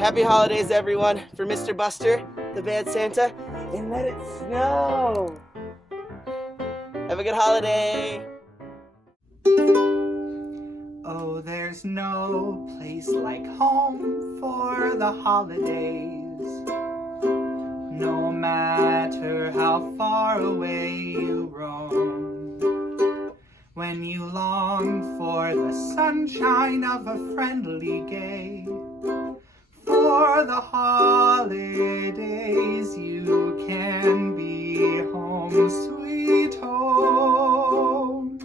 Happy holidays, everyone, for Mr. Buster, the bad Santa, and let it snow. Have a good holiday. Oh, there's no place like home for the holidays. No matter how far away you roam, when you long for the sunshine of a friendly gay, for the holidays you can be home, sweet home.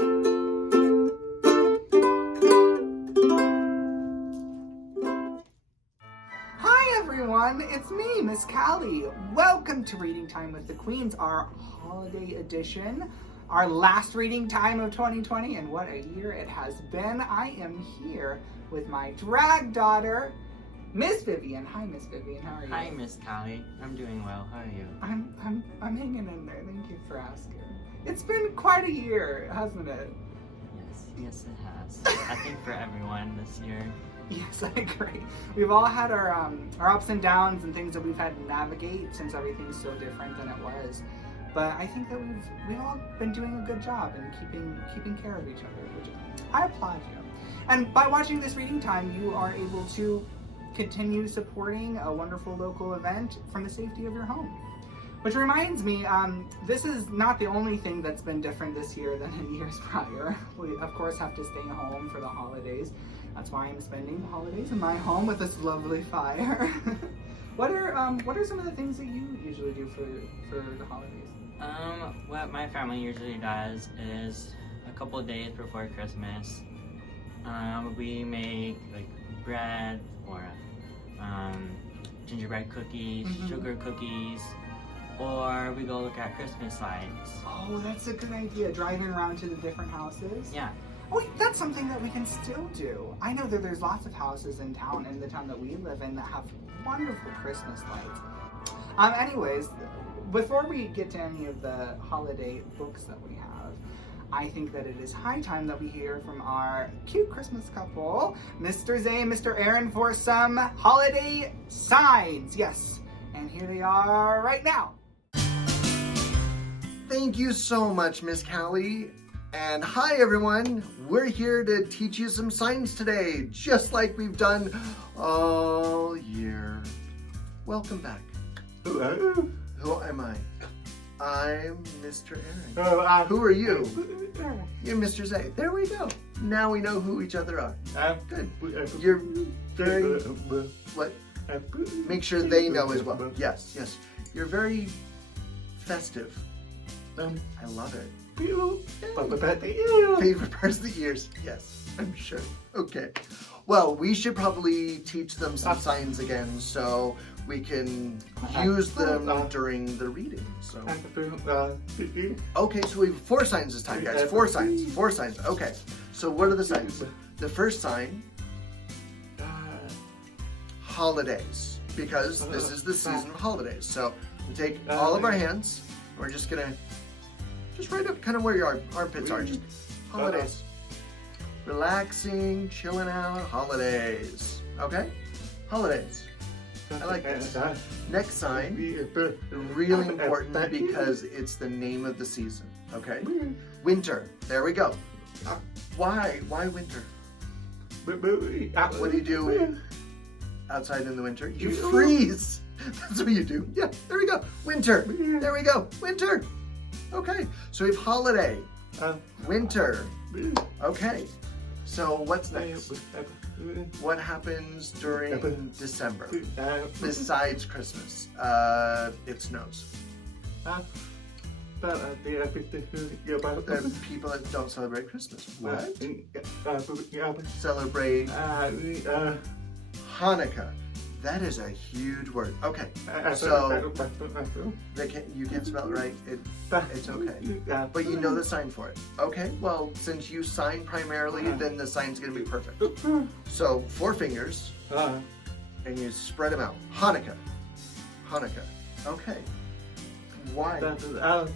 Hi everyone, it's me, Miss Cali. Welcome to Reading Time with the Queens, our holiday edition, our last reading time of 2020, and what a year it has been. I am here with my drag daughter, Miss Vivian. Hi, Miss Vivian. How are you? Hi, Miss Cali. I'm doing well. How are you? I'm hanging in there. Thank you for asking. It's been quite a year, hasn't it? Yes, it has. I think for everyone this year. Yes, I agree. We've all had our ups and downs and things that we've had to navigate since everything's so different than it was. But I think that we've all been doing a good job in keeping care of each other, which I applaud you. And by watching this reading time, you are able to continue supporting a wonderful local event from the safety of your home. Which reminds me, this is not the only thing that's been different this year than in years prior. We, of course, have to stay home for the holidays. That's why I'm spending the holidays in my home with this lovely fire. What are some of the things that you usually do for the holidays? What my family usually does is a couple of days before Christmas, we make like bread or gingerbread cookies, sugar cookies, or we go look at Christmas lights. Oh, that's a good idea, driving around to the different houses. Yeah. Oh, that's something that we can still do. I know that there's lots of houses in town, in the town that we live in, that have wonderful Christmas lights. Anyways, before we get to any of the holiday books that we have, I think that it is high time that we hear from our cute Christmas couple, Mr. Zay and Mr. Aaron, for some holiday signs. Yes, and here they are right now. Thank you so much, Miss Cali. And hi everyone, we're here to teach you some signs today, just like we've done all year. Welcome back. Hello. Who am I? I'm Mr. Aaron. Who are you? You're Mr. Zay. There we go. Now we know who each other are. Good. You're very... What? Make sure they know as well. Yes, yes. You're very festive. I love it. Favorite part of the years. Yes, I'm sure. Okay. Well, we should probably teach them some signs again so we can use them during the reading. So. Okay, so we have 4 signs this time, guys. 4 signs. 4 signs. Okay. So what are the signs? The first sign, holidays, because this is the season of holidays. So we take all of our hands. We're just gonna right up kind of where your armpits are. Just holidays. Relaxing, chilling out, holidays. Okay? Holidays. I like this. Next sign, really important because it's the name of the season. Okay? Winter. There we go. Why? Why winter? What do you do outside in the winter? You freeze. That's what you do. Yeah, there we go. Winter. There we go. Winter. Okay, so we have holiday, winter. Okay, so what's next? What happens during December besides Christmas? It snows. People that don't celebrate Christmas. What? Celebrate Hanukkah. That is a huge word. Okay, so you can't spell it right. It's okay. But you know the sign for it. Okay, well, since you sign primarily, then the sign's going to be perfect. So 4 fingers, and you spread them out. Hanukkah. Hanukkah. Okay. Why? The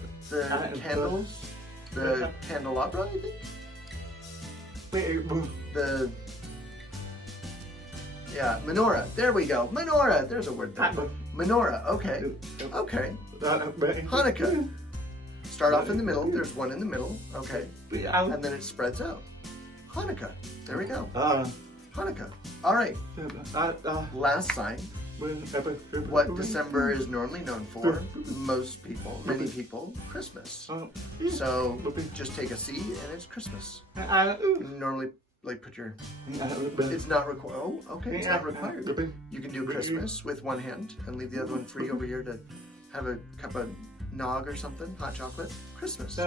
candles? The candelabra, I think? Yeah, menorah. There we go. Menorah. There's a word there. Menorah. Okay. Okay. Hanukkah. Start off in the middle. There's one in the middle. Okay. And then it spreads out. Hanukkah. There we go. Hanukkah. All right. Last sign. What December is normally known for, most people, many people, Christmas. So just take a C and it's Christmas. You normally like put your, it's not required. Oh, okay, it's not required. You can do Christmas with one hand and leave the other one free over here to have a cup of nog or something, hot chocolate. Christmas.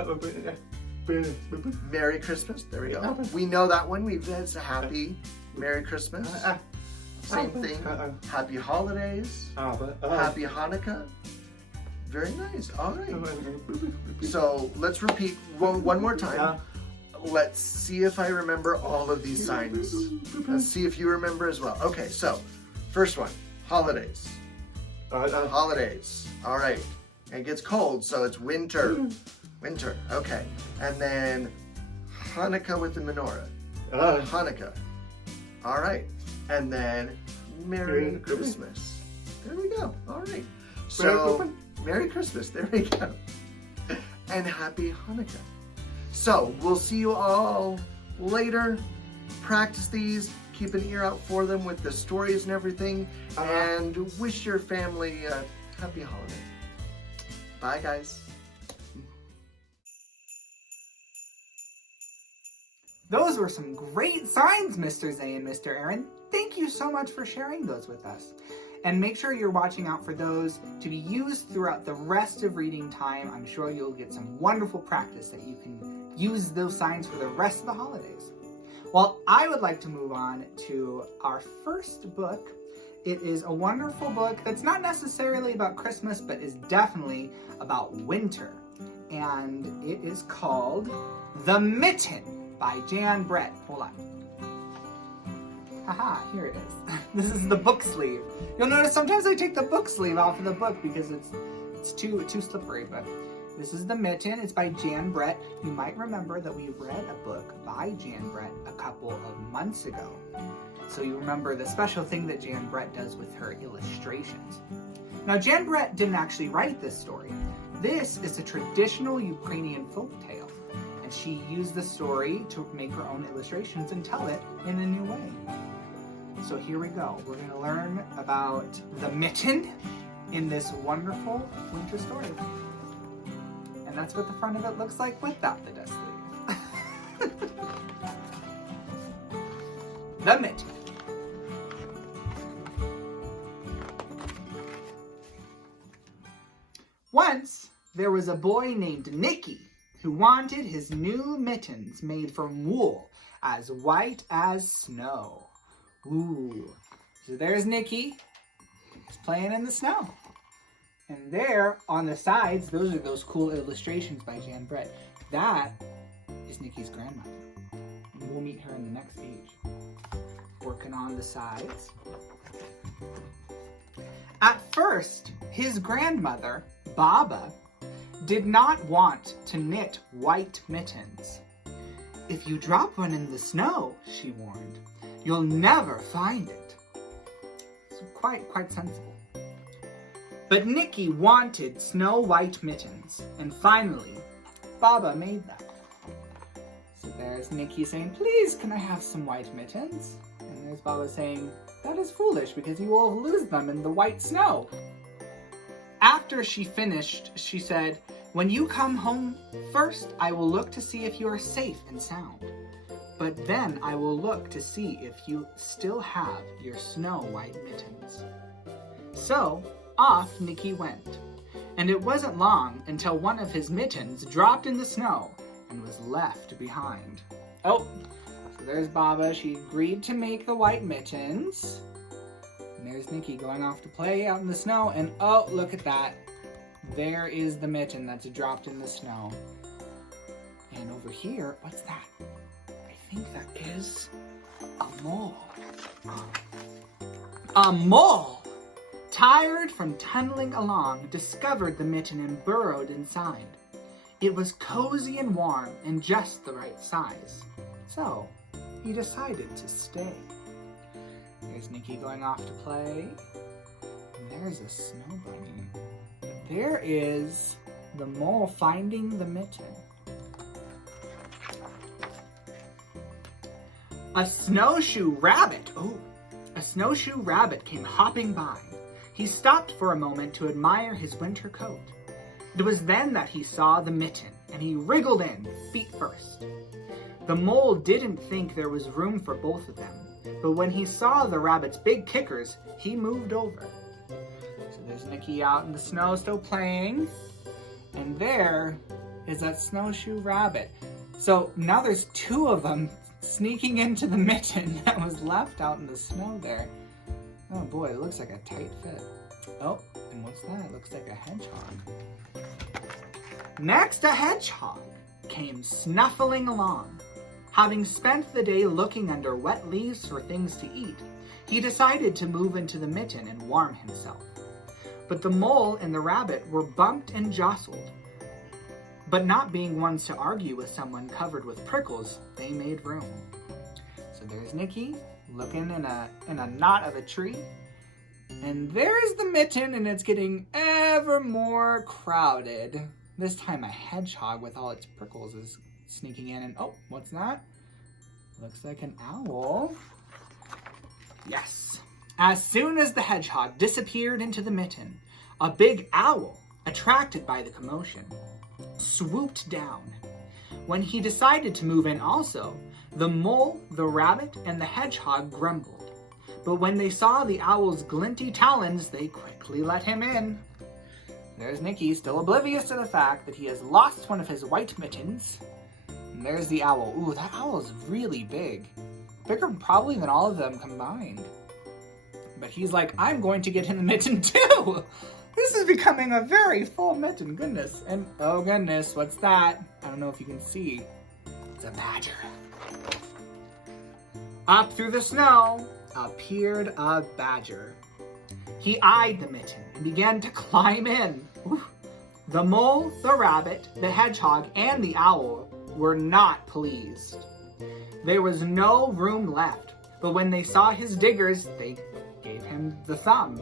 Merry Christmas. There we go. We know that one. It's a happy Merry Christmas. Same thing. Happy holidays. Happy Hanukkah. Very nice. All right. So let's repeat one more time. Let's see if I remember all of these signs. Let's see if you remember as well. Okay, so first one, holidays. Holidays. All right. It gets cold, so it's winter. Winter. Okay. And then Hanukkah with the menorah. Hanukkah. All right. And then Merry Christmas. There we go. All right. So Merry Christmas. There we go. And Happy Hanukkah. So we'll see you all later. Practice these. Keep an ear out for them with the stories and everything. And wish your family a happy holiday. Bye, guys. Those were some great signs, Mr. Zay and Mr. Aaron. Thank you so much for sharing those with us. And make sure you're watching out for those to be used throughout the rest of reading time. I'm sure you'll get some wonderful practice that you can use those signs for the rest of the holidays. Well, I would like to move on to our first book. It is a wonderful book that's not necessarily about Christmas, but is definitely about winter. And it is called The Mitten by Jan Brett. Hold on. Haha, here it is. This is the book sleeve. You'll notice sometimes I take the book sleeve off of the book because it's too slippery, but this is The Mitten. It's by Jan Brett. You might remember that we read a book by Jan Brett a couple of months ago. So you remember the special thing that Jan Brett does with her illustrations. Now, Jan Brett didn't actually write this story. This is a traditional Ukrainian folk tale, and she used the story to make her own illustrations and tell it in a new way. So here we go. We're going to learn about the mitten in this wonderful winter story. And that's what the front of it looks like without the dust sleeve. The mitten. Once, there was a boy named Nicky who wanted his new mittens made from wool as white as snow. Ooh. So there's Nicky. He's playing in the snow. And there, on the sides, those are those cool illustrations by Jan Brett. That is Nicky's grandmother. And we'll meet her in the next page. Working on the sides. At first, his grandmother, Baba, did not want to knit white mittens. If you drop one in the snow, she warned, you'll never find it. So quite sensible. But Nicky wanted snow white mittens, and finally, Baba made them. So there's Nicky saying, please, can I have some white mittens? And there's Baba saying, that is foolish because you will lose them in the white snow. After she finished, she said, when you come home, first I will look to see if you are safe and sound. But then I will look to see if you still have your snow white mittens. So off Nicky went, and it wasn't long until one of his mittens dropped in the snow and was left behind. Oh, so there's Baba. She agreed to make the white mittens. And there's Nicky going off to play out in the snow, and oh, look at that. There is the mitten that's dropped in the snow. And over here, what's that? I think that is a mole. A mole, tired from tunneling along, discovered the mitten and burrowed inside. It was cozy and warm and just the right size. So he decided to stay. There's Nikki going off to play. And there's a snow bunny. There is the mole finding the mitten. A snowshoe rabbit. Oh, a snowshoe rabbit came hopping by. He stopped for a moment to admire his winter coat. It was then that he saw the mitten, and he wriggled in, feet first. The mole didn't think there was room for both of them, but when he saw the rabbit's big kickers, he moved over. So there's Nikki out in the snow still playing, and there is that snowshoe rabbit. So now there's two of them sneaking into the mitten that was left out in the snow there. Oh boy, it looks like a tight fit. Oh, and what's that? It looks like a hedgehog. Next, a hedgehog came snuffling along. Having spent the day looking under wet leaves for things to eat, he decided to move into the mitten and warm himself. But the mole and the rabbit were bumped and jostled. But not being ones to argue with someone covered with prickles, they made room. So there's Nikki looking in a knot of a tree. And there's the mitten, and it's getting ever more crowded. This time a hedgehog with all its prickles is sneaking in, and oh, what's that? Looks like an owl. Yes. As soon as the hedgehog disappeared into the mitten, a big owl, attracted by the commotion, swooped down. When he decided to move in also, the mole, the rabbit, and the hedgehog grumbled. But when they saw the owl's glinty talons, they quickly let him in. There's Nikki, still oblivious to the fact that he has lost one of his white mittens. And there's the owl. Ooh, that owl is really big. Bigger probably than all of them combined. But he's like, I'm going to get in the mitten too! This is becoming a very full mitten, goodness. And oh goodness, what's that? I don't know if you can see. It's a badger. Up through the snow appeared a badger. He eyed the mitten and began to climb in. Oof. The mole, the rabbit, the hedgehog, and the owl were not pleased. There was no room left, but when they saw his diggers, they gave him the thumb.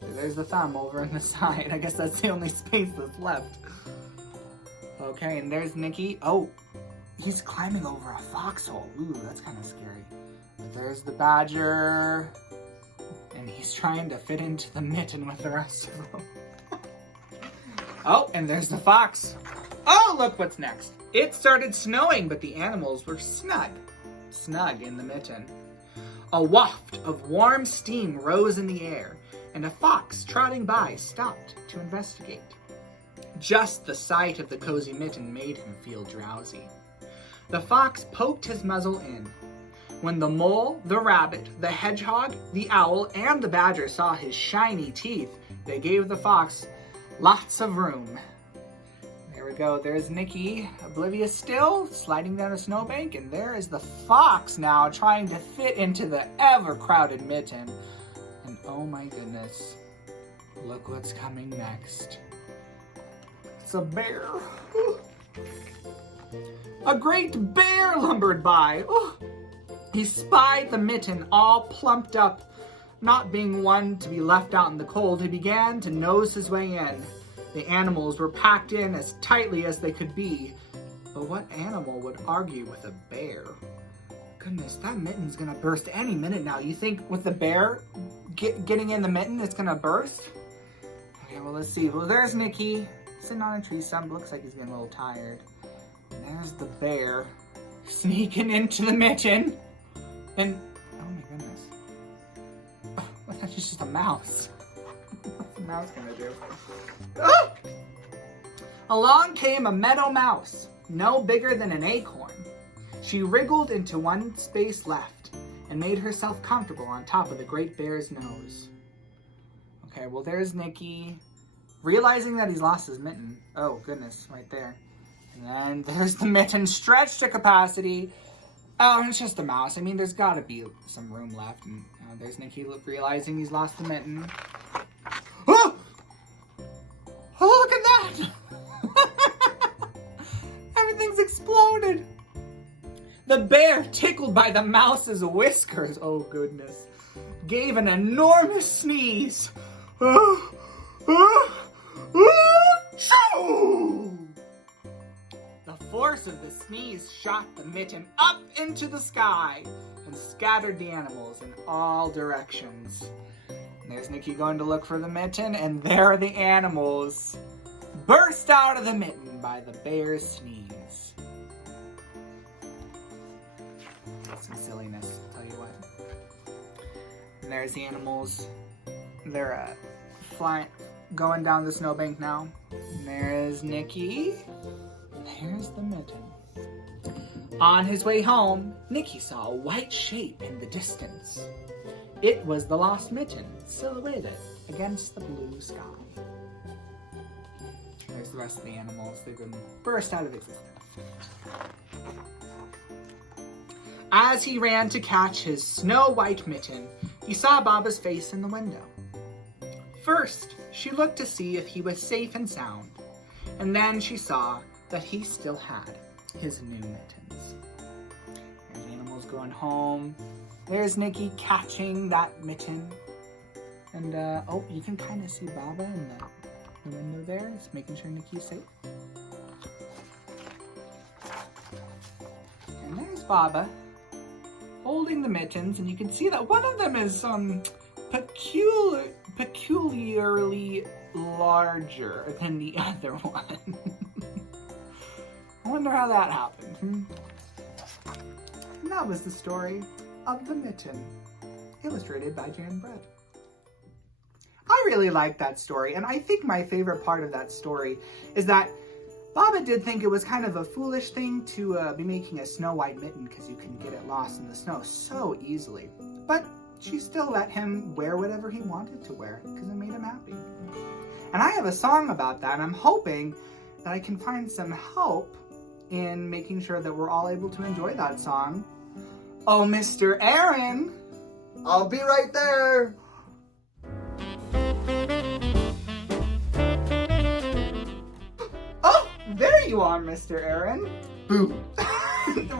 So there's the thumb over on the side. I guess that's the only space that's left. Okay, and there's Nikki. Oh, he's climbing over a foxhole. Ooh, that's kind of scary. But there's the badger. And he's trying to fit into the mitten with the rest of them. Oh, and there's the fox. Oh, look what's next. It started snowing, but the animals were snug in the mitten. A waft of warm steam rose in the air, and a fox trotting by stopped to investigate. Just the sight of the cozy mitten made him feel drowsy. The fox poked his muzzle in. When the mole, the rabbit, the hedgehog, the owl, and the badger saw his shiny teeth, they gave the fox lots of room. There we go. There's Nikki, oblivious still, sliding down a snowbank, and there is the fox now trying to fit into the ever-crowded mitten. And oh my goodness, look what's coming next. It's a bear. A great bear lumbered by. He spied the mitten all plumped up. Not being one to be left out in the cold, he began to nose his way in. The animals were packed in as tightly as they could be. But what animal would argue with a bear? Goodness, that mitten's gonna burst any minute now. You think with the bear getting in the mitten, it's gonna burst? Okay, well, let's see. Well, there's Nikki sitting on a tree stump. Looks like he's getting a little tired. And there's the bear sneaking into the mitten. And, oh my goodness. Oh, that's just a mouse. What's the mouse gonna do? Ah! Along came a meadow mouse, no bigger than an acorn. She wriggled into one space left and made herself comfortable on top of the great bear's nose. Okay, well, there's Nikki, realizing that he's lost his mitten. Oh, goodness, right there. And then there's the mitten stretched to capacity. Oh, it's just a mouse. I mean, there's got to be some room left. And there's Nikki realizing he's lost the mitten. Oh! Oh, look at that! Everything's exploded. The bear, tickled by the mouse's whiskers, oh goodness, gave an enormous sneeze. The force of the sneeze shot the mitten up into the sky and scattered the animals in all directions. And there's Nikki going to look for the mitten, and there are the animals burst out of the mitten by the bear's sneeze. Some silliness, I'll tell you what. And there's the animals. They're flying, going down the snowbank now. And there's Nikki. And there's the mitten. On his way home, Nikki saw a white shape in the distance. It was the lost mitten, silhouetted against the blue sky. There's the rest of the animals. They've been burst out of existence. As he ran to catch his snow-white mitten, he saw Baba's face in the window. First, she looked to see if he was safe and sound, and then she saw that he still had his new mittens. There's the animals going home. There's Nikki catching that mitten. And, oh, you can kind of see Baba in the window there. It's making sure Nikki's safe. And there's Baba holding the mittens, and you can see that one of them is peculiarly larger than the other one. I wonder how that happened. And that was the story of the mitten, illustrated by Jan Brett. I really like that story, and I think my favorite part of that story is that Baba did think it was kind of a foolish thing to be making a snow white mitten because you can get it lost in the snow so easily. But she still let him wear whatever he wanted to wear because it made him happy. And I have a song about that, and I'm hoping that I can find some help in making sure that we're all able to enjoy that song. Oh, Mr. Aaron! I'll be right there. Oh, there you are, Mr. Aaron. Boo.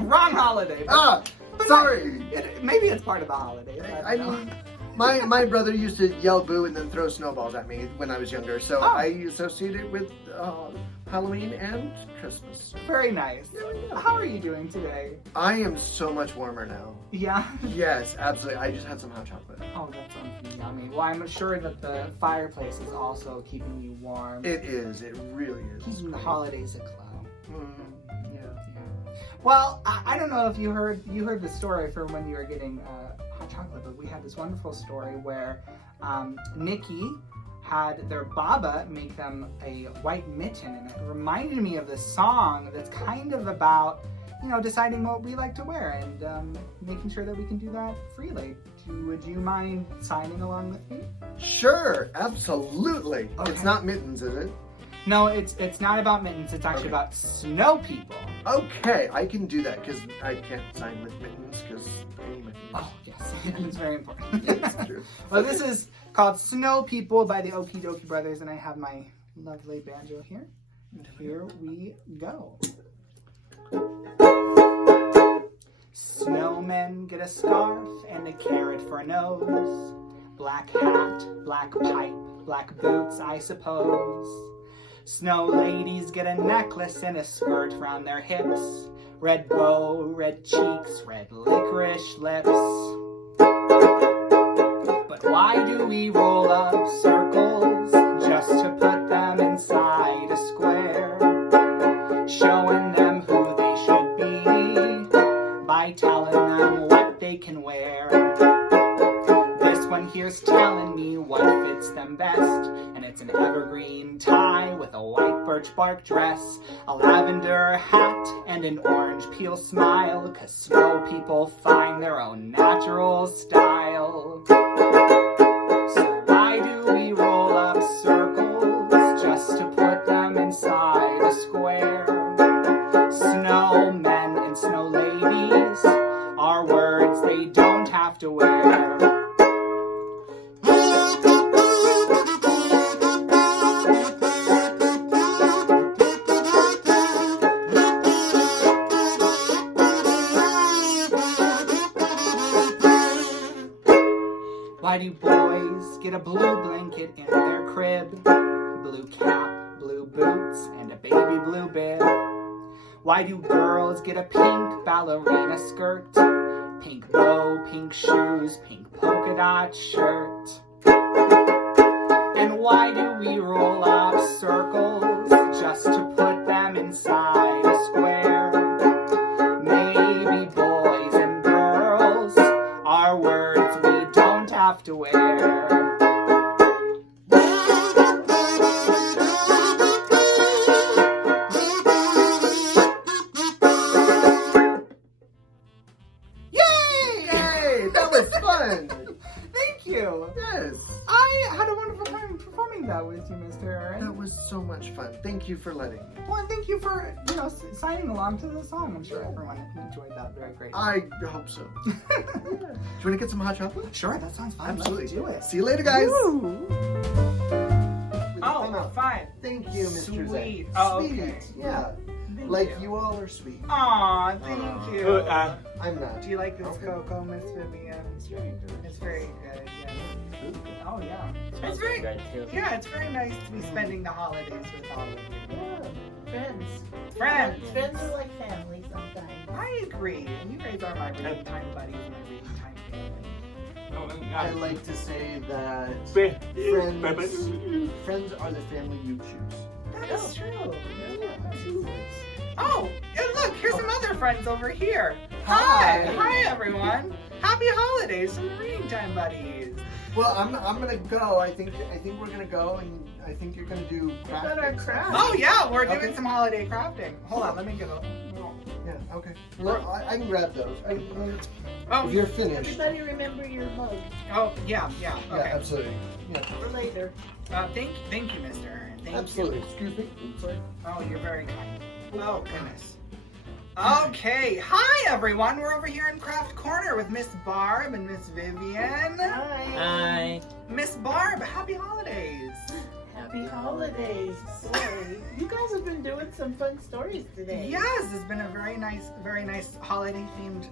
Wrong holiday. Ah, But sorry. Maybe it's part of the holiday. I mean, my brother used to yell boo and then throw snowballs at me when I was younger, so Oh. I associate it with Halloween and Christmas. Very nice. How are you doing today? I am so much warmer now. Yeah. Yes, absolutely. I just had some hot chocolate. Oh, that sounds yummy. Well, I'm sure that the fireplace is also keeping you warm. It is. It really is. Keeping the holidays aglow. Yeah. Well, I don't know if you heard the story for when you were getting hot chocolate, but we had this wonderful story where Nikki had their Baba make them a white mitten, and it reminded me of this song that's kind of about, deciding what we like to wear and making sure that we can do that freely. Would you mind signing along with me? Sure, absolutely. Okay. It's not mittens, is it? No, it's not about mittens. It's actually about snow people. Okay, I can do that because I can't sign with mittens because I need my fingers. Oh, yes. It's very important. Yes, true. Well, this is called Snow People by the Dokee Brothers, and I have my lovely banjo here. And here we go. Snowmen get a scarf and a carrot for a nose. Black hat, black pipe, black boots, I suppose. Snow ladies get a necklace and a skirt round their hips. Red bow, red cheeks, red licorice lips. But why do we roll up circles just to put them inside a square? Showing them who they should be by telling them what they can wear. This one here's telling me what fits them best, and it's an evergreen tie with a white birch bark dress, a lavender hat, and an orange peel smile, 'cause snow people find their own natural style. So why do we roll up circles just to put them inside a square? Snowmen and snow ladies are words they don't have to wear. get a blue blanket in their crib? Blue cap, blue boots, and a baby blue bib. Why do girls get a pink ballerina skirt? Pink bow, pink shoes, pink polka dot shirt. And why do we roll up circles just to put them inside a square? Maybe boys and girls are words we don't have to wear. Yay! That was fun. Thank you. Yes. I had a wonderful time performing that with you, Mr. Aaron. That was so much fun. Thank you for letting me. Well, and thank you for, signing along to the song. I'm sure everyone enjoyed that very greatly. I hope so. Do you want to get some hot chocolate? Sure, that sounds fun. Absolutely. Let's do it. See you later, guys. Oh, fine. Thank you, Mr. Sweet. Zen. Oh, Sweet. okay. Yeah. Thank Like you all are sweet. Aw, thank you. I'm not. Do you like this Okay. cocoa, Miss Vivian? It's very good. It's very good, yeah. Oh, yeah. Smells very- good too. Yeah, it's very nice to be spending the holidays with all of you. Yeah, friends. Friends. Friends are like family sometimes. I agree. And you guys are my reading time buddies and my reading time family. I like to say that friends are the family you choose. That is true. Yeah. Oh, and look, here's some other friends over here. Hi. Hi, everyone. Happy holidays from the reading time buddies. Well, I'm gonna go. I think we're gonna go, and I think you're gonna do craft. What our things. craft? Oh yeah, we're doing Okay. some holiday crafting. Hold on, let me get a. Yeah. Okay. Well, I can grab those. Oh, If you're finished. Everybody remember your mug oh yeah. Yeah, Okay. absolutely. Yeah. for later. Thank you, Mr. Aaron. Thank Absolutely. you. Excuse me. Oh, you're very kind. Oh goodness. Okay, hi everyone. We're over here in Craft Corner with Miss Barb and Miss Vivian. Hi. Hi. Miss Barb, happy holidays. Happy holidays. Boy, you guys have been doing some fun stories today. Yes, it's been a very nice holiday themed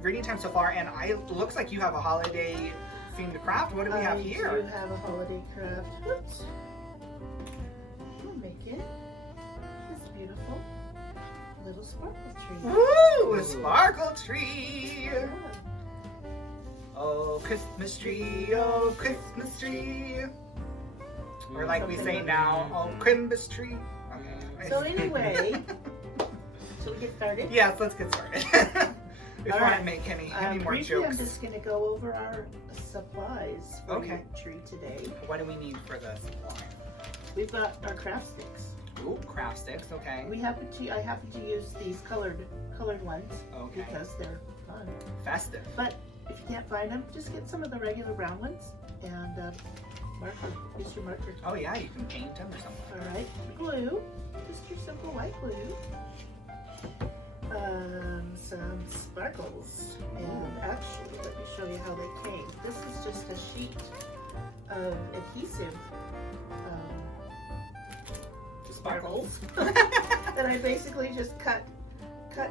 reading time so far, and looks like you have a holiday themed craft. What do we have I here? do have a holiday craft. Whoops. We'll make it this beautiful little sparkle tree. Ooh, a sparkle tree. Yeah. Oh, Christmas tree, oh, Christmas tree. Or like we say now, oh, Crimbus tree. Okay. So anyway, shall we get started? Yes, let's get started. Before All I right. make any more Briefly, jokes. I'm just going to go over our supplies for Okay. the tree today. What do we need for the supply? We've got our craft sticks. Ooh, craft sticks, okay. I happen to use these colored ones Okay. because they're fun. Festive. But if you can't find them, just get some of the regular brown ones and marker. Use your marker. Oh yeah, you can paint them or something. All right, glue. Just your simple white glue. Some sparkles, and actually, let me show you how they came. This is just a sheet of adhesive sparkles that I basically just cut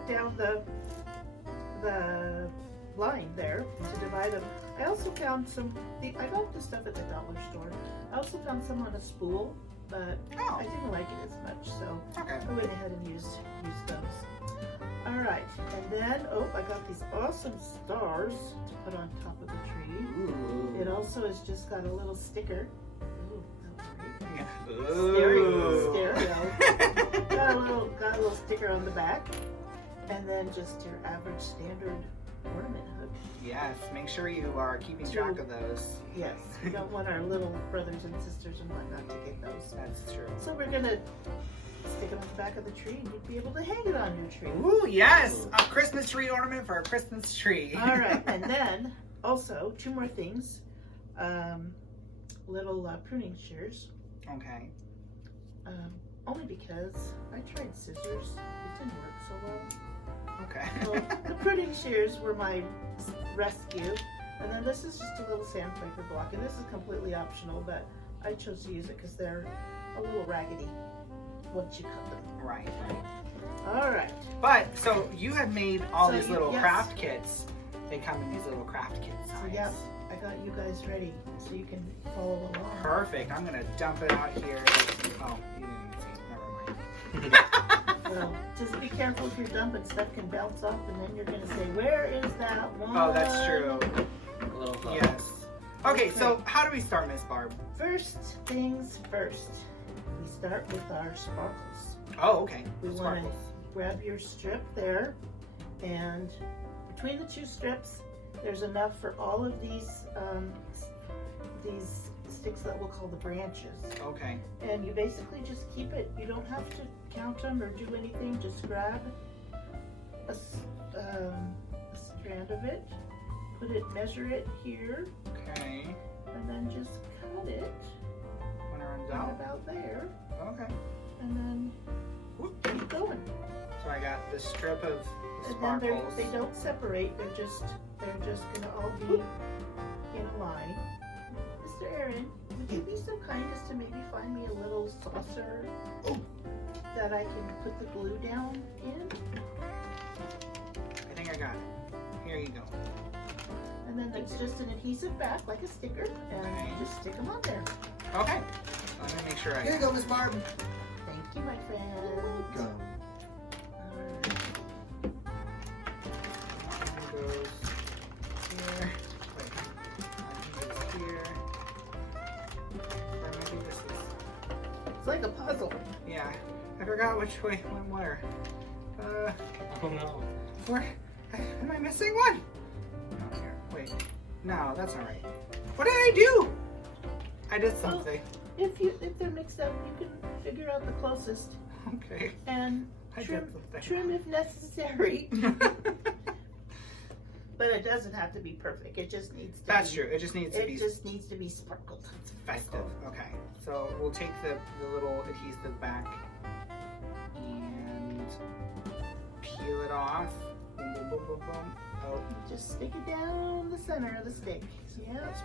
down the line there to divide them. I also found I got this stuff at the dollar store. I also found some on a spool, but Oh, I didn't like it as much, so okay. I went ahead and used those. All right, and then, I got these awesome stars to put on top of the tree. Ooh. It also has just got a little sticker. Ooh, that was great. Yeah. Stereo. Got a little sticker on the back, and then just your average standard ornament hook. Yes, make sure you are keeping track of those. Yes, we don't want our little brothers and sisters and whatnot to get those. That's true. So we're gonna stick them on the back of the tree, and you'd be able to hang it on your tree. Ooh, yes! A Christmas tree ornament for a Christmas tree. All right, and then also 2 more things. Little pruning shears. Okay. Only because I tried scissors, it didn't work so well. Okay. So the pruning shears were my rescue, and then this is just a little sandpaper block, and this is completely optional, but I chose to use it because they're a little raggedy once you cut them. Right. All right. But, so you had made all So these little yes. craft kits. They come in these little craft kit So size. yes, I got you guys ready so you can follow along. Perfect. I'm gonna dump it out here. Oh, you didn't see. Never mind. Well, just be careful if you're dumping, stuff can bounce off, and then you're gonna say, "Where is that one?" Oh, that's true. A little close. Yes. Okay, so how do we start, Miss Barb? First things first. We start with our sparkles. Oh, okay. We want to Sparkles. grab your strip there, and between the two strips, there's enough for all of these sticks that we'll call the branches. Okay. And you basically just keep it. You don't have to count them or do anything. Just grab a strand of it, measure it here, Okay. and then just cut it When it runs right out. about there, Okay. and then Whoop. keep going. So I got the strip of And then sparkles. they don't separate. They're just gonna all be in a line. Mr. Aaron, would you be so kind as to maybe find me a little saucer that I can put the glue down in? I think I got it. Here you go. And then it's just an adhesive back, like a sticker, and Okay. you just stick them on there. Okay. Let me make sure I. Here you go, Miss Barb. Thank you, my friend. Go. Alright. One goes here. Wait. One goes here. Or maybe this is. It's like a puzzle. Yeah. I forgot which way went where. Oh no. Where? Am I missing one? Oh, here. Wait. No, that's alright. What did I do? I did something. If they're mixed up, you can figure out the closest Okay. and I did trim something. if necessary. But it doesn't have to be perfect. It just needs to That's be, true. It just needs to be It just needs to be sparkled. festive. Okay. So we'll take the little adhesive back and peel it off. Boom, boom, boom, boom, boom. Oh, Just stick it down the center of the stick. Yeah. that's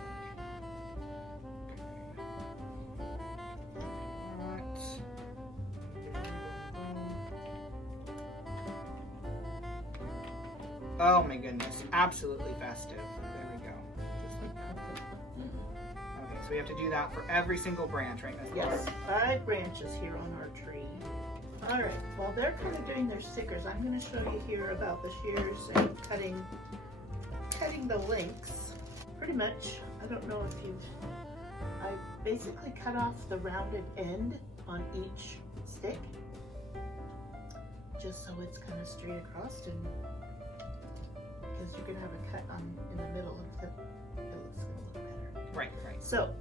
Oh my goodness, absolutely festive. There we go. Just like that. Okay, so we have to do that for every single branch, right, Miss Yes. Laura? 5 branches here on our tree. All right. While they're kind of doing their stickers, I'm going to show you here about the shears and cutting the links. Pretty much. I don't know if I basically cut off the rounded end on each stick, just so it's kind of straight across, and because you're gonna have a cut in the middle of it looks gonna look better. Right. So,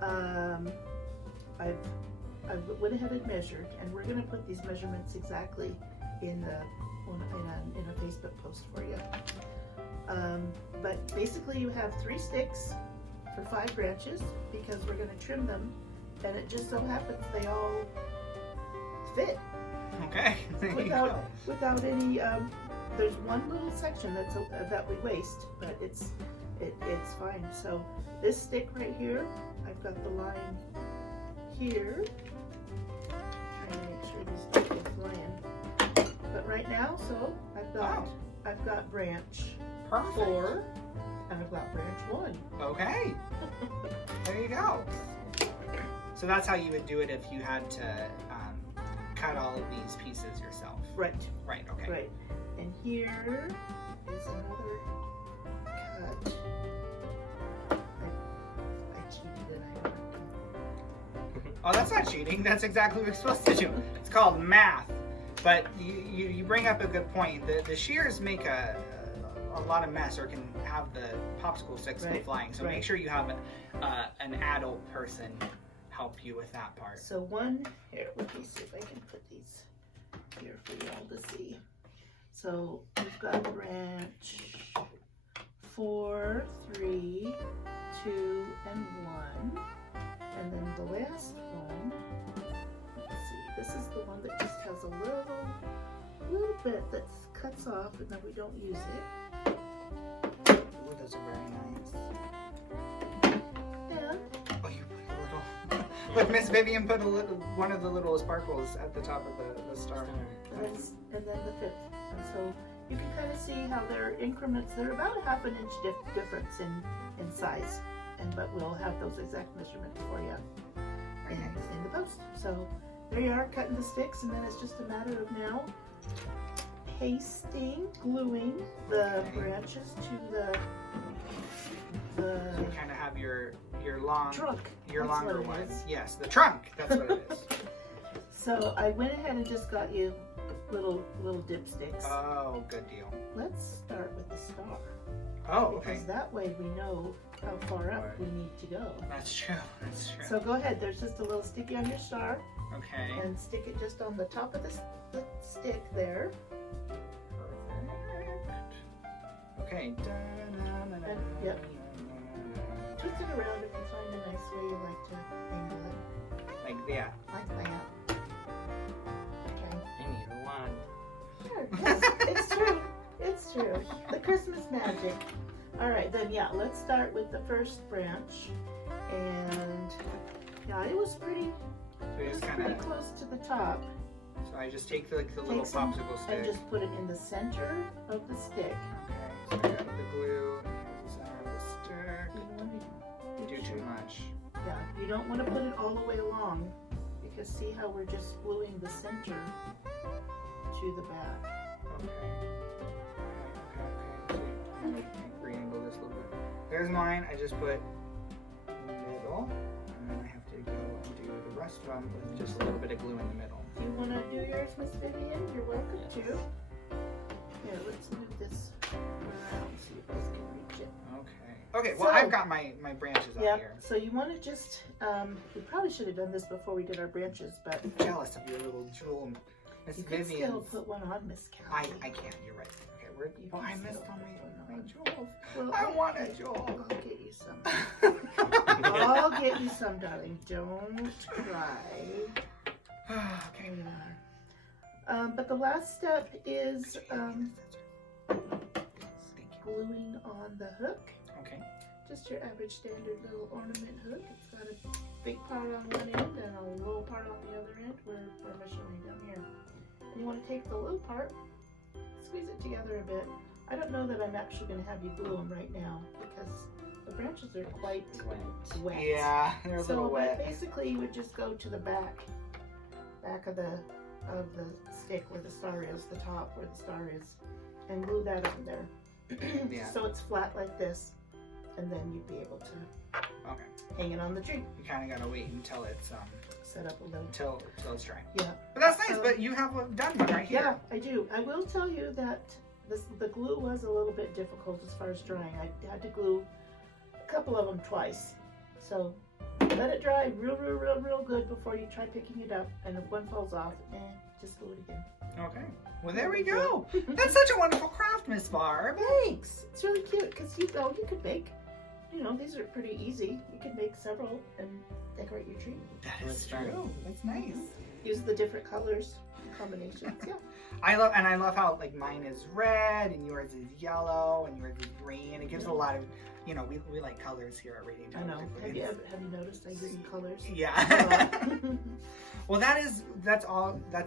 I went ahead and measured, and we're gonna put these measurements exactly in a Facebook post for you. But basically, you have 3 sticks for 5 branches because we're gonna trim them, and it just so happens they all fit Okay. There you go. without any. There's one little section that we waste, but it's fine. So this stick right here, I've got the line here. Trying to make sure these don't get flying. But right now, so I've got branch Perfect. 4, and I've got branch 1. Okay. There you go. So that's how you would do it if you had to cut all of these pieces yourself. Right. Right. Okay. Right. And here is another cut. I cheated and I marked them. Oh, that's not cheating. That's exactly what we're supposed to do. It's called math. But you bring up a good point. The shears make a lot of mess, or can have the popsicle sticks go Right, flying. So right. make sure you have an adult person help you with that part. So here, let me see if I can put these here for you all to see. So we've got branch 4, 3, 2, and 1. And then the last one, let's see, this is the one that just has a little bit that cuts off, and then we don't use it. Ooh, those are very nice. And Oh, you put a little. Look, Miss Vivian put one of the little sparkles at the top of the star. and then the 5th. And so you can kind of see how their increments, they're about a 1/2 inch difference in size, but we'll have those exact measurements for you in the post. So there you are, cutting the sticks, and then it's just a matter of now gluing the branches to So you kind of have your long trunk. Your That's longer what it one. is. Yes, the trunk. That's what it is. So I went ahead and just got you little dipsticks. Oh, good deal. Let's start with the star. Oh, okay. Because that way we know how far up we need to go. That's true. That's true. So go ahead. There's just a little sticky on your star. Okay. And stick it just on the top of the stick there. Perfect. Okay. And, yep. Twist it around if you find a nice way you like to angle it. Like that. Like that. Okay. I need a wand. Sure. Yes, it's true. It's true. The Christmas magic. All right, then yeah, let's start with the first branch. And yeah, it was pretty close to the top. So I just take the little popsicle stick. And just put it in the center of the stick. Okay, so I got the glue in the center of the stick. You don't want to Do too much. Yeah, you don't want to put it all the way along, because see how we're just gluing the center to the back. Okay. So you can re-angle this a little bit. There's mine. I just put in the middle, and then I have to go and do the rest of them with just a little bit of glue in the middle. If you want to do yours, Miss Vivian, you're welcome to. Here, let's move this around so you guys can reach it. Okay. Okay, well, So- I've got my branches up Yeah, here. so you want to just, we probably should have done this before we did our branches, but I'm jealous of your little jewel, Miss you can Vivian. still put one on, Miss Cali. I can't, you're right. Okay, You I can missed still on put my one on. jewels. Well, I want a jewel. I'll get you some. I'll get you some, darling. Don't cry. Okay. There you are. But the last step is gluing on the hook. Okay. Just your average standard little ornament hook. It's got a big part on one end and a little part on the other end. We're measuring down here. And you want to take the little part, squeeze it together a bit. I don't know that I'm actually going to have you glue them right now because the branches are quite wet. Yeah, they're a little So wet. basically you would just go to the back of the stick where the star is, the top where the star is, and glue that on there. Yeah. So it's flat like this, and then you'd be able to hang it on the tree. You kind of gotta wait until it's Set up a little. until it's dry. Yeah. But that's nice. But you have done one right here. Yeah, I do. I will tell you that the glue was a little bit difficult as far as drying. I had to glue a couple of them twice. So let it dry real good before you try picking it up. And if one falls off, just glue it again. Okay. Well, there we go. That's such a wonderful craft, Miss Barb. Thanks. It's really cute because you could make, these are pretty easy. You could make several and decorate your tree. That is true. That's nice. Use the different colors, combinations. Yeah. I love how like mine is red and yours is yellow and yours is green. It gives a lot of, we like colors here at Radiant I know. Television. Have you noticed I bring colors? Yeah. Well, that's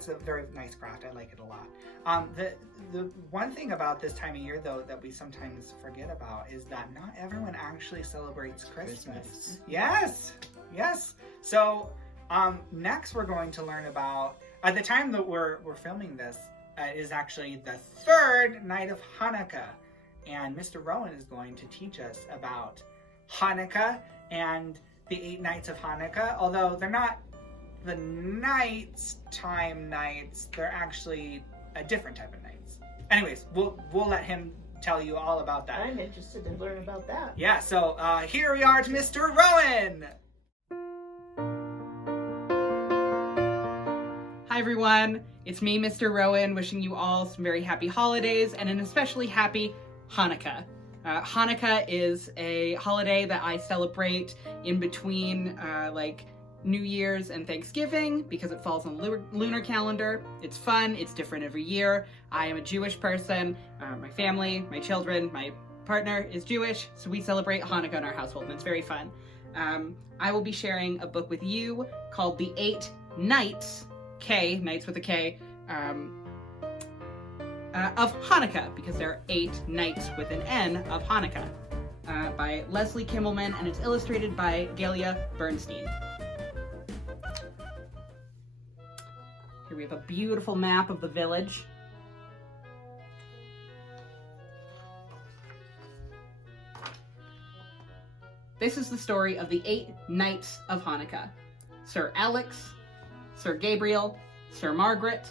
a very nice craft. I like it a lot. The one thing about this time of year though that we sometimes forget about is that not everyone actually celebrates Christmas. Yes. So next we're going to learn about, at the time that we're filming this is actually the third night of Hanukkah, and Mr. Rowan is going to teach us about Hanukkah and the 8 nights of Hanukkah, although they're not the nights, they're actually a different type of nights. Anyways, we'll let him tell you all about that. I'm interested to learn about that. Yeah, so here we are to Mr. Rowan. Hi everyone, it's me, Mr. Rowan, wishing you all some very happy holidays and an especially happy Hanukkah. Hanukkah is a holiday that I celebrate in between New Year's and Thanksgiving because it falls on the lunar calendar. It's fun, it's different every year. I am a Jewish person, my family, my children, my partner is Jewish, so we celebrate Hanukkah in our household and it's very fun. I will be sharing a book with you called The 8 Nights, nights with a K, of Hanukkah, because there are 8 nights with an N of Hanukkah. by Leslie Kimmelman, and it's illustrated by Galia Bernstein. Here we have a beautiful map of the village. This is the story of the 8 Knights of Hanukkah. Sir Alex, Sir Gabriel, Sir Margaret,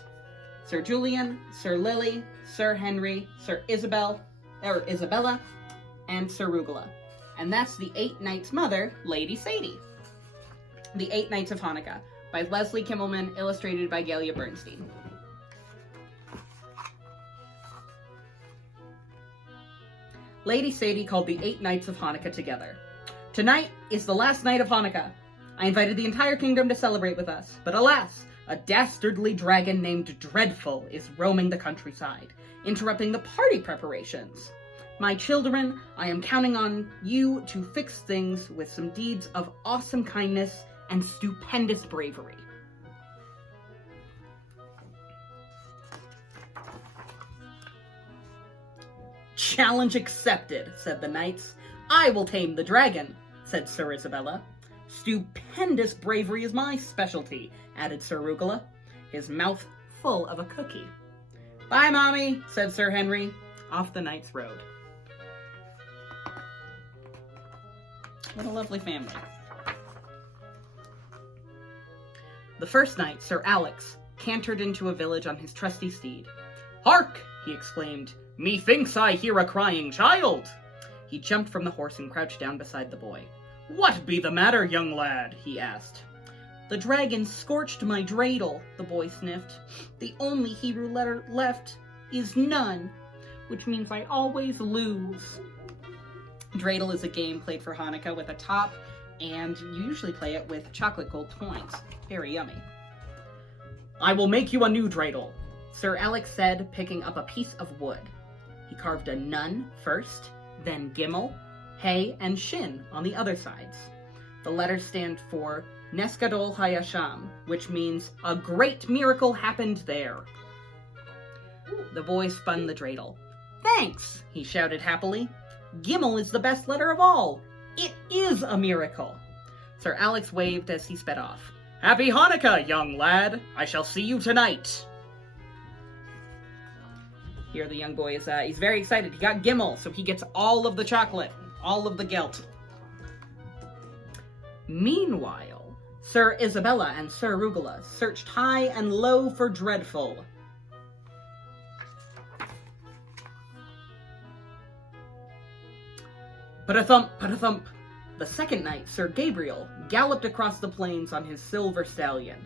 Sir Julian, Sir Lily, Sir Henry, Sir Isabella, and Sir Arugula. And that's the 8 Knights' mother, Lady Sadie. The 8 Knights of Hanukkah, by Leslie Kimmelman, illustrated by Galia Bernstein. Lady Sadie called the 8 Knights of Hanukkah together. Tonight is the last night of Hanukkah. I invited the entire kingdom to celebrate with us, but alas, a dastardly dragon named Dreadful is roaming the countryside, interrupting the party preparations. My children, I am counting on you to fix things with some deeds of awesome kindness and stupendous bravery. Challenge accepted, said the knights. I will tame the dragon, said Sir Isabella. Stupendous bravery is my specialty, added Sir Arugula, his mouth full of a cookie. Bye, Mommy, said Sir Henry. Off the knights rode. What a lovely family. The first night, Sir Alex cantered into a village on his trusty steed. Hark! He exclaimed. Methinks I hear a crying child. He jumped from the horse and crouched down beside the boy. What be the matter, young lad? He asked. The dragon scorched my dreidel, the boy sniffed. The only Hebrew letter left is none, which means I always lose. Dreidel is a game played for Hanukkah with a top, and you usually play it with chocolate gold coins. Very yummy. I will make you a new dreidel, Sir Alex said, picking up a piece of wood. He carved a nun first, then Gimel, Hey, and Shin on the other sides. The letters stand for Neskadol Hayasham, which means a great miracle happened there. The boy spun the dreidel. Thanks, he shouted happily. Gimel is the best letter of all. It is a miracle. Sir Alex waved as he sped off. Happy Hanukkah, young lad. I shall see you tonight. Here the young boy is, he's very excited. He got Gimel, so he gets all of the chocolate, all of the gelt. Meanwhile, Sir Isabella and Sir Arugula searched high and low for Dreadful. Put-a-thump, put-a-thump. The second night, Sir Gabriel galloped across the plains on his silver stallion.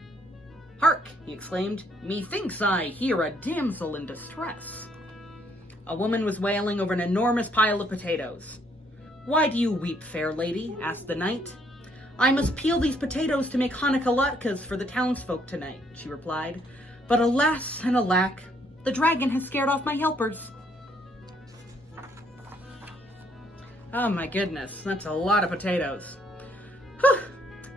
Hark, he exclaimed, methinks I hear a damsel in distress. A woman was wailing over an enormous pile of potatoes. Why do you weep, fair lady? Asked the knight. I must peel these potatoes to make Hanukkah latkes for the townsfolk tonight, she replied. But alas and alack, the dragon has scared off my helpers. Oh my goodness, that's a lot of potatoes. Whew.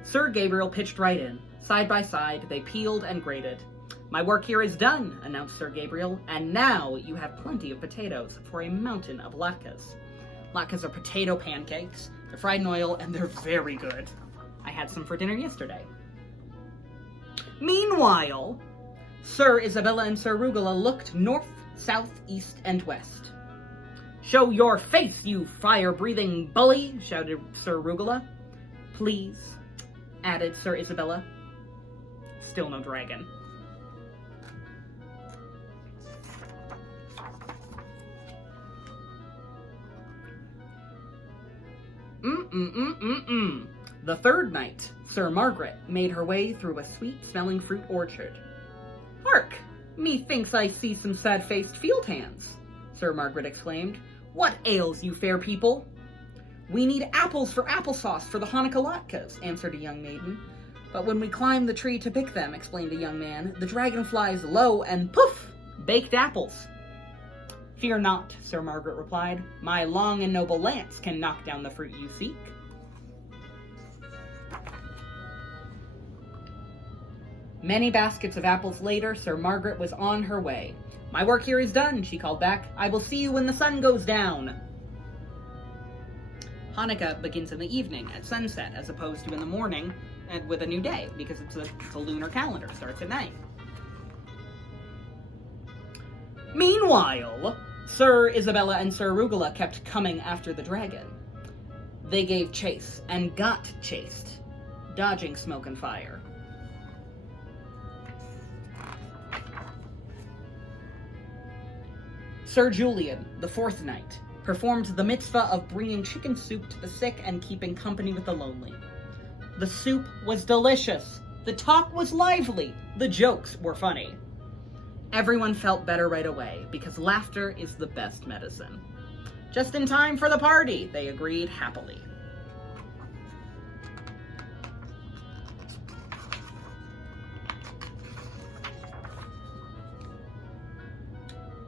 Sir Gabriel pitched right in. Side by side, they peeled and grated. My work here is done, announced Sir Gabriel, and now you have plenty of potatoes for a mountain of latkes. Latkes are potato pancakes. They're fried in oil, and they're very good. I had some for dinner yesterday. Meanwhile, Sir Isabella and Sir Arugula looked north, south, east, and west. Show your face, you fire-breathing bully, shouted Sir Arugula. Please, added Sir Isabella. Still no dragon. The third night, Sir Margaret made her way through a sweet-smelling fruit orchard. Hark! Methinks I see some sad-faced field hands, Sir Margaret exclaimed. What ails you, fair people? We need apples for applesauce for the Hanukkah latkes, answered a young maiden. But when we climb the tree to pick them, explained a young man, the dragon flies low and poof! Baked apples. Fear not, Sir Margaret replied. My long and noble lance can knock down the fruit you seek. Many baskets of apples later, Sir Margaret was on her way. My work here is done, she called back. I will see you when the sun goes down. Hanukkah begins in the evening at sunset, as opposed to in the morning and with a new day, because it's a lunar calendar, starts at night. Meanwhile, Sir Isabella and Sir Arugula kept coming after the dragon. They gave chase and got chased, dodging smoke and fire. Sir Julian, the fourth knight, performed the mitzvah of bringing chicken soup to the sick and keeping company with the lonely. The soup was delicious, the talk was lively, the jokes were funny. Everyone felt better right away, because laughter is the best medicine. Just in time for the party, they agreed happily.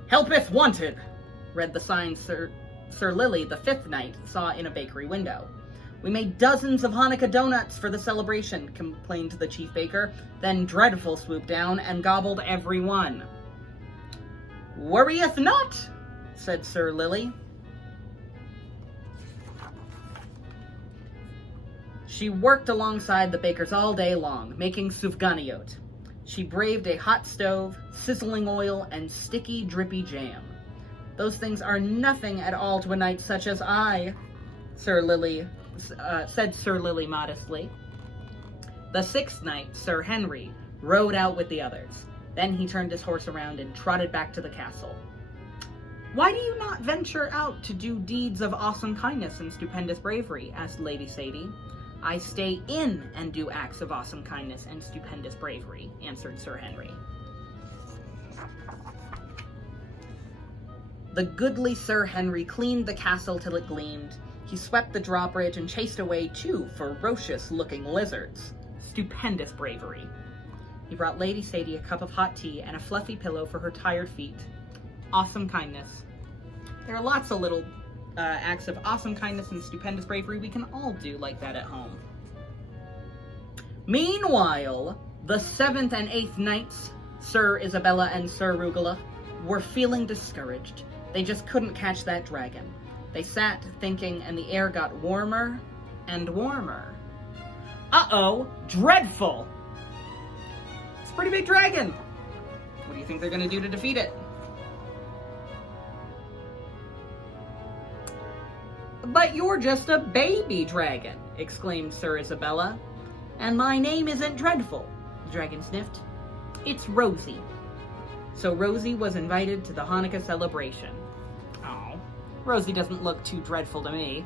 Helpeth wanted, read the sign Sir Lily, the fifth knight, saw in a bakery window. We made dozens of Hanukkah donuts for the celebration, complained the chief baker. Then Dreadful swooped down and gobbled every one. Worrieth not, said Sir Lily. She worked alongside the bakers all day long, making 𝐥𝐚𝐽𝐬𝐠𝐲. She braved a hot stove, sizzling oil, and sticky, drippy jam. Those things are nothing at all to a knight such as I, said Sir Lily modestly. The sixth knight, Sir Henry, rode out with the others. Then he turned his horse around and trotted back to the castle. Why do you not venture out to do deeds of awesome kindness and stupendous bravery? Asked Lady Sadie. I stay in and do acts of awesome kindness and stupendous bravery, answered Sir Henry. The goodly Sir Henry cleaned the castle till it gleamed. He swept the drawbridge and chased away 2 ferocious-looking lizards. Stupendous bravery. He brought Lady Sadie a cup of hot tea and a fluffy pillow for her tired feet. Awesome kindness. There are lots of little acts of awesome kindness and stupendous bravery we can all do like that at home. Meanwhile, the 7th and 8th knights, Sir Isabella and Sir Arugula, were feeling discouraged. They just couldn't catch that dragon. They sat thinking, and the air got warmer and warmer. Uh-oh, dreadful! It's a pretty big dragon. What do you think they're gonna do to defeat it? But you're just a baby dragon, exclaimed Sir Isabella. And my name isn't Dreadful, the dragon sniffed. It's Rosie. So Rosie was invited to the Hanukkah celebration. Oh, Rosie doesn't look too dreadful to me.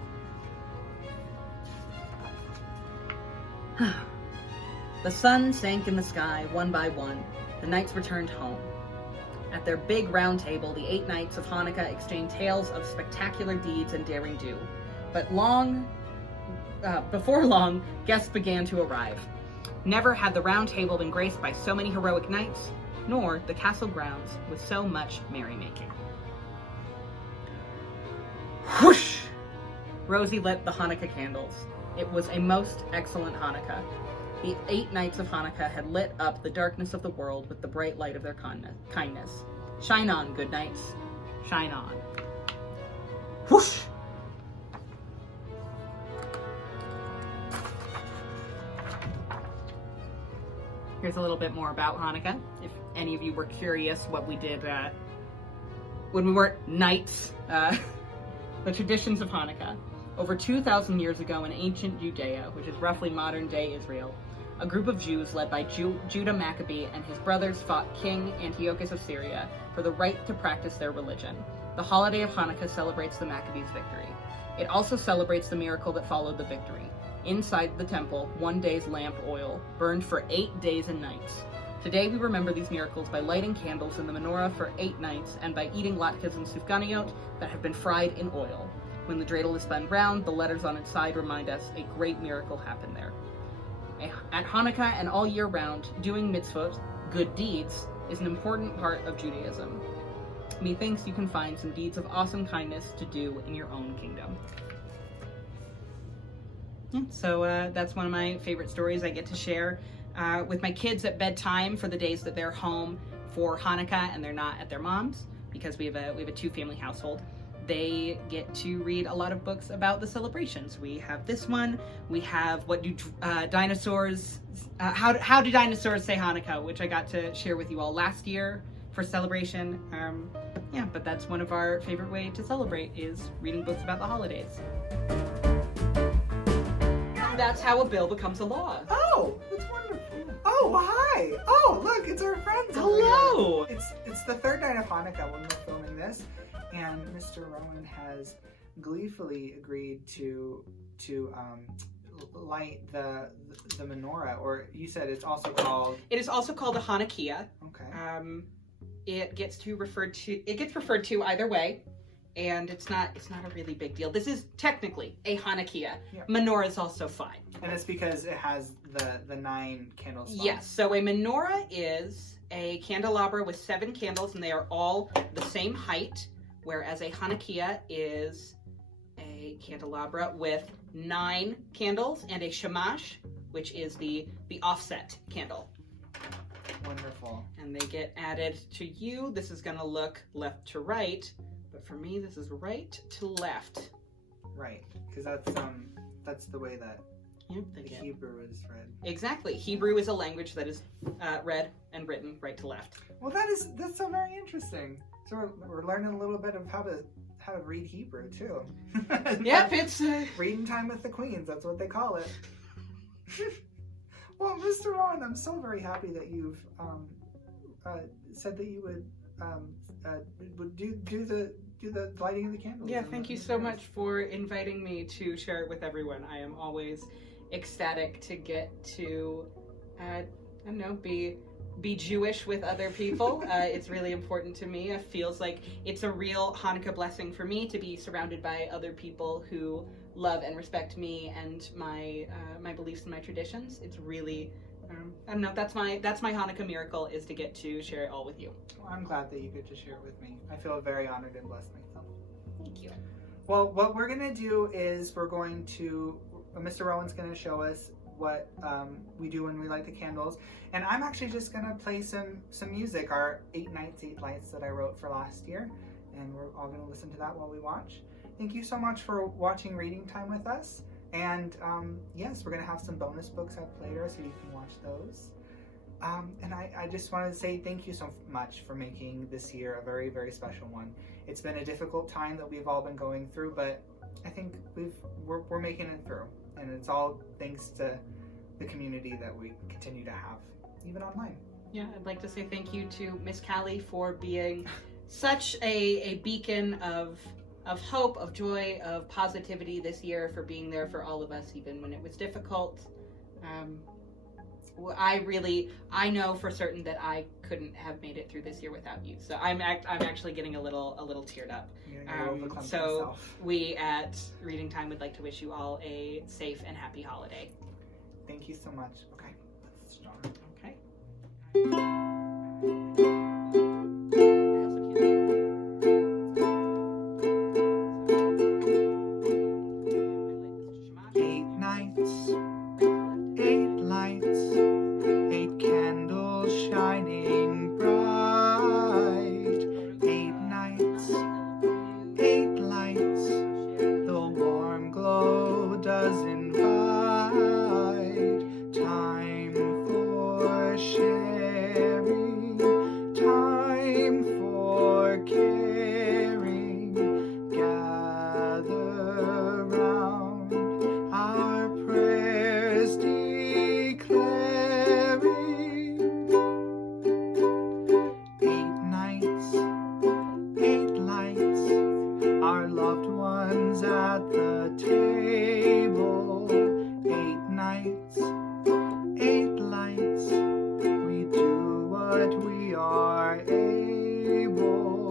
The sun sank in the sky one by one. The knights returned home. At their big round table, the 8 knights of Hanukkah exchanged tales of spectacular deeds and daring do. But before long, guests began to arrive. Never had the round table been graced by so many heroic knights, nor the castle grounds with so much merrymaking. Whoosh! Rosie lit the Hanukkah candles. It was a most excellent Hanukkah. The 8 knights of Hanukkah had lit up the darkness of the world with the bright light of their kindness. Shine on, good knights. Shine on. Whoosh! Here's a little bit more about Hanukkah, if any of you were curious what we did when we weren't knights. The traditions of Hanukkah. Over 2,000 years ago in ancient Judea, which is roughly modern-day Israel, a group of Jews led by Judah Maccabee and his brothers fought King Antiochus of Syria for the right to practice their religion. The holiday of Hanukkah celebrates the Maccabees' victory. It also celebrates the miracle that followed the victory. Inside the temple, 1 day's lamp oil burned for 8 days and nights. Today we remember these miracles by lighting candles in the menorah for 8 nights and by eating latkes and 𝐿𝐥𝐚𝐽𝐬𝐿 that have been fried in oil. When the dreidel is spun round, the letters on its side remind us a great miracle happened there. At Hanukkah and all year round, doing mitzvot, good deeds, is an important part of Judaism. Methinks you can find some deeds of awesome kindness to do in your own kingdom. So that's one of my favorite stories I get to share with my kids at bedtime for the days that they're home for Hanukkah and they're not at their mom's, because we have a 2-family household. they get to read a lot of books about the celebrations. We have this one. We have What Do Dinosaurs, How Do Dinosaurs Say Hanukkah, which I got to share with you all last year for celebration. Yeah, but that's one of our favorite way to celebrate is reading books about the holidays. That's how a bill becomes a law. Oh, that's wonderful. Oh, hi. Oh, look, it's our friends. over Hello. here. It's the third night of Hanukkah when we're filming this, and Mr. Rowan has gleefully agreed to light the menorah, or you said it's also called. It is also called a Hanukkah. Okay. It gets referred to either way, and it's not a really big deal. This is technically a Hanukkah. Yeah. Menorah is also fine. And it's because it has the 9 candle spots. Yes. So a menorah is a candelabra with 7 candles, and they are all the same height, whereas a Hanukkah is a candelabra with 9 candles and a shamash, which is the offset candle. Wonderful. And they get added to you. This is going to look left to right, but for me, this is right to left. Right, because that's the way that Yep, the they get. Hebrew is read. Exactly. Hebrew is a language that is read and written right to left. Well, that's so very interesting. So we're learning a little bit of how to read Hebrew too. Yep, it's Reading time with the queens. That's what they call it. Well, Mr. Rowan, I'm so very happy that you've said that you would do the lighting of the candles. yeah. Thank you so much for inviting me to share it with everyone. I am always ecstatic to get to, I don't know, be Jewish with other people. It's really important to me. It feels like it's a real Hanukkah blessing for me to be surrounded by other people who love and respect me and my beliefs and my traditions. It's really, I don't know, that's my Hanukkah miracle, is to get to share it all with you. Well, I'm glad that you get to share it with me. I feel very honored and blessed myself. Thank you. Well, what we're gonna do is Mr. Rowan's gonna show us what we do when we light the candles, and I'm actually just gonna play some music, our 8 Nights, 8 Lights that I wrote for last year, and we're all gonna listen to that while we watch. Thank you so much for watching Reading Time with us, and yes, we're gonna have some bonus books up later, so you can watch those. And I just wanted to say thank you so much for making this year a very, very special one. It's been a difficult time that we've all been going through, but I think we're making it through, and it's all thanks to the community that we continue to have, even online. Yeah, I'd like to say thank you to Miss Cali for being such a beacon of hope, of joy, of positivity this year, for being there for all of us, even when it was difficult. I know for certain that I couldn't have made it through this year without you. So I'm actually getting a little teared up. So we at Reading Time would like to wish you all a safe and happy holiday. Thank you so much. Okay, let's start. Okay. 8 nights, 8 lights, 8 candles shining bright. 8 nights, 8 lights, the warm glow does invite. Time for sharing, time for caring. Gather round, our prayers declaring. 8 nights, 8 lights, our loved ones at the table. 8 nights, 8 lights, we do what we are able.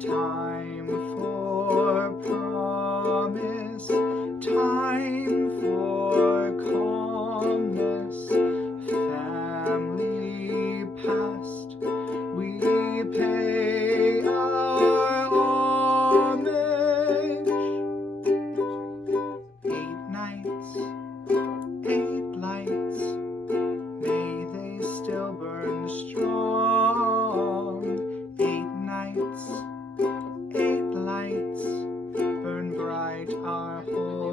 Time for promise, time for calmness. Family past, we pay our homage. 8 nights, 8 lights, may they still burn strong. our whole